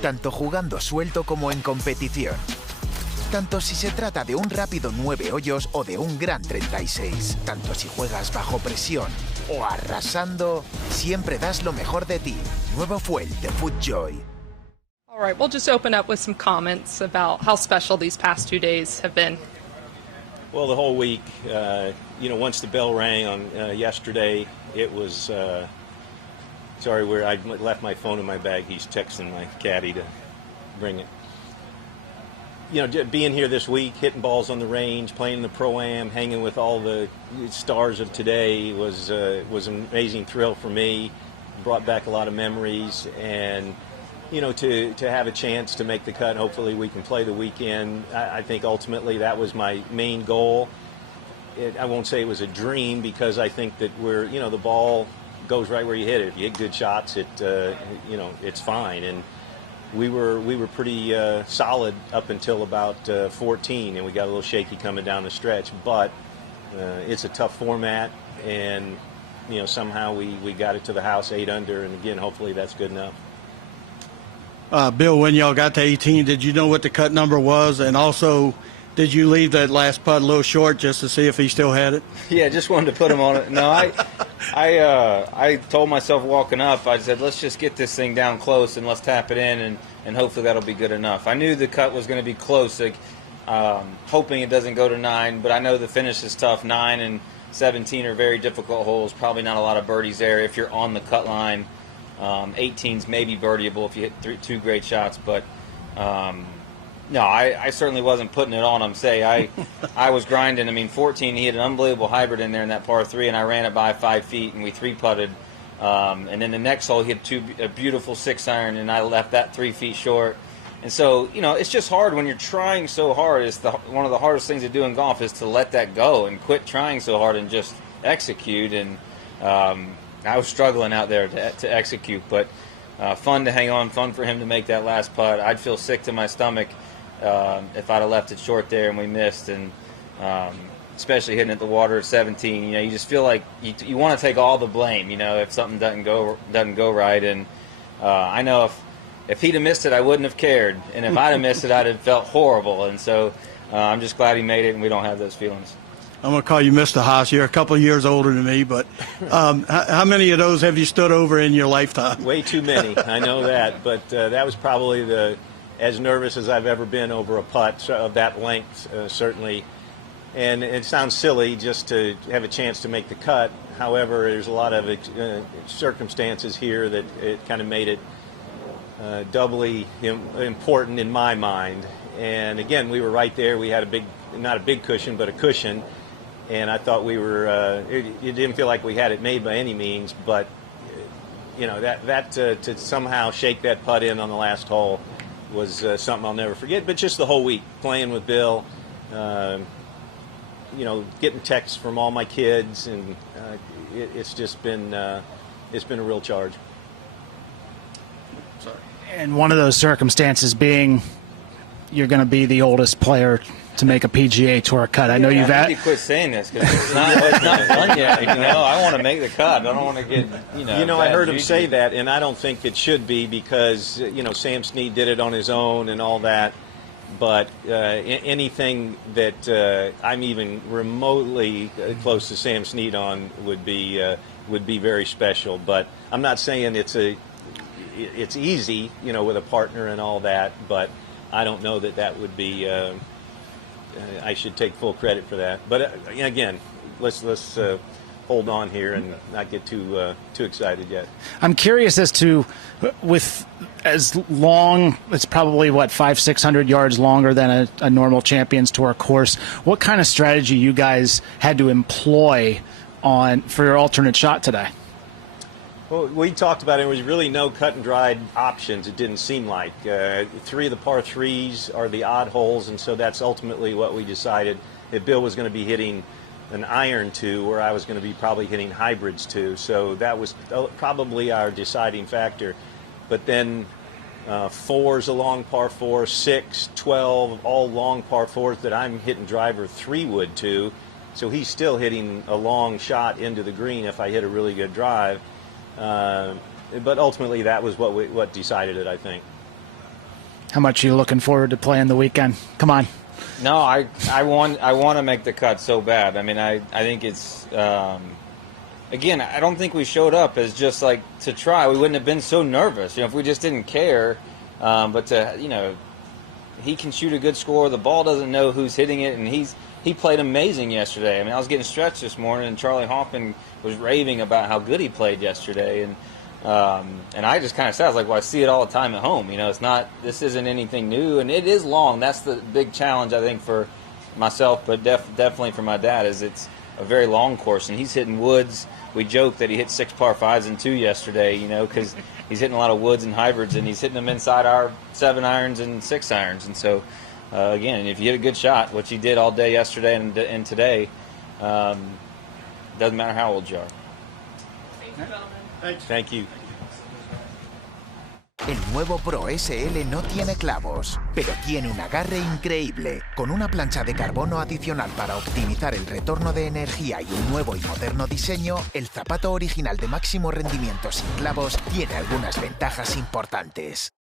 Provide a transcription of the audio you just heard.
tanto jugando suelto como en competición. Tanto si se trata de un rápido 9 hoyos o de un gran 36. Tanto si juegas bajo presión o arrasando, siempre das lo mejor de ti. Nuevo Fuel de FootJoy. All right, we'll just open up with some comments about how special these past 2 days have been. Well, the whole week, once the bell rang on yesterday, it was, sorry, I left my phone in my bag. He's texting my caddy to bring it. Being here this week, hitting balls on the range, playing in the Pro-Am, hanging with all the stars of today was an amazing thrill for me. Brought back a lot of memories, and to have a chance to make the cut, and hopefully we can play the weekend. I think ultimately that was my main goal. I won't say it was a dream, because I think that the ball goes right where you hit it. If you hit good shots, it's fine. And we were pretty solid up until about 14, and we got a little shaky coming down the stretch. But it's a tough format, and somehow we got it to the house 8 under, and again, hopefully that's good enough. Bill, when y'all got to 18, did you know what the cut number was? And also, did you leave that last putt a little short just to see if he still had it? Yeah, just wanted to put him on it. No, I told myself walking up, I said, let's just get this thing down close and let's tap it in, and hopefully that'll be good enough. I knew the cut was going to be close, hoping it doesn't go to 9, but I know the finish is tough. 9 and 17 are very difficult holes, probably not a lot of birdies there if you're on the cut line. 18's maybe birdieable if you hit 2 great shots, but no, I certainly wasn't putting it on him. I was grinding. I mean, 14, he had an unbelievable hybrid in there in that par 3, and I ran it by 5 feet, and we 3-putted. And then the next hole, he hit a beautiful 6-iron, and I left that 3 feet short. And so, it's just hard when you're trying so hard. It's one of the hardest things to do in golf is to let that go and quit trying so hard and just execute. And I was struggling out there to execute, but fun to hang on, fun for him to make that last putt. I'd feel sick to my stomach if I'd have left it short there and we missed, and especially hitting at the water at 17. You just feel like you want to take all the blame, if something doesn't go right. And I know if he'd have missed it, I wouldn't have cared, and if I'd have missed it, I'd have felt horrible. And so I'm just glad he made it, and we don't have those feelings. I'm going to call you Mr. Haas. You're a couple of years older than me, but how many of those have you stood over in your lifetime? Way too many. I know that, but that was probably as nervous as I've ever been over a putt of that length, certainly. And it sounds silly just to have a chance to make the cut. However, there's a lot of circumstances here that it kind of made it doubly important in my mind. And again, we were right there. We had not a big cushion, but a cushion. And I thought we were, it didn't feel like we had it made by any means, but, to somehow shake that putt in on the last hole was something I'll never forget. But just the whole week, playing with Bill, getting texts from all my kids, and it's just been, it's been a real charge. Sorry. And one of those circumstances being you're going to be the oldest player to make a PGA Tour cut. I know you've had. I need to quit saying this because it's not done yet. I want to make the cut. I don't want to get I heard him say that, and I don't think it should be because Sam Snead did it on his own and all that. But anything that I'm even remotely close to Sam Snead on would be very special. But I'm not saying it's easy, with a partner and all that. But I don't know that would be. I should take full credit for that. But again, let's hold on here and not get too excited yet. I'm curious as to, with as long, it's probably 500-600 yards longer than a normal Champions Tour course. What kind of strategy you guys had to employ for your alternate shot today? Well, we talked about it. There was really no cut and dried options, it didn't seem like. 3 of the par 3s are the odd holes, and so that's ultimately what we decided. That Bill was going to be hitting an iron to, where I was going to be probably hitting hybrids to. So that was probably our deciding factor. But then 4's a long par 4, 6, 12, all long par 4s that I'm hitting driver 3-wood to. So he's still hitting a long shot into the green if I hit a really good drive. But ultimately, that was what decided it, I think. How much are you looking forward to playing the weekend? Come on. No, I want to make the cut so bad. I mean, I think it's again, I don't think we showed up as just like to try. We wouldn't have been so nervous, if we just didn't care. But to, he can shoot a good score. The ball doesn't know who's hitting it, and he played amazing yesterday. I mean, I was getting stretched this morning, and Charlie Hoffman was raving about how good he played yesterday, and I just kind of said, I was like, well, I see it all the time at home. This isn't anything new, and it is long. That's the big challenge, I think, for myself, but definitely for my dad, is it's a very long course, and he's hitting woods. We joked that he hit 6 par 5s and 2 yesterday, because he's hitting a lot of woods and hybrids, and he's hitting them inside our 7 irons and 6 irons. And so, again, if you hit a good shot, which he did all day yesterday and today, doesn't matter how old you are. Thank you. El nuevo Pro SL no tiene clavos, pero tiene un agarre increíble. Con una plancha de carbono adicional para optimizar el retorno de energía y un nuevo y moderno diseño, el zapato original de máximo rendimiento sin clavos tiene algunas ventajas importantes.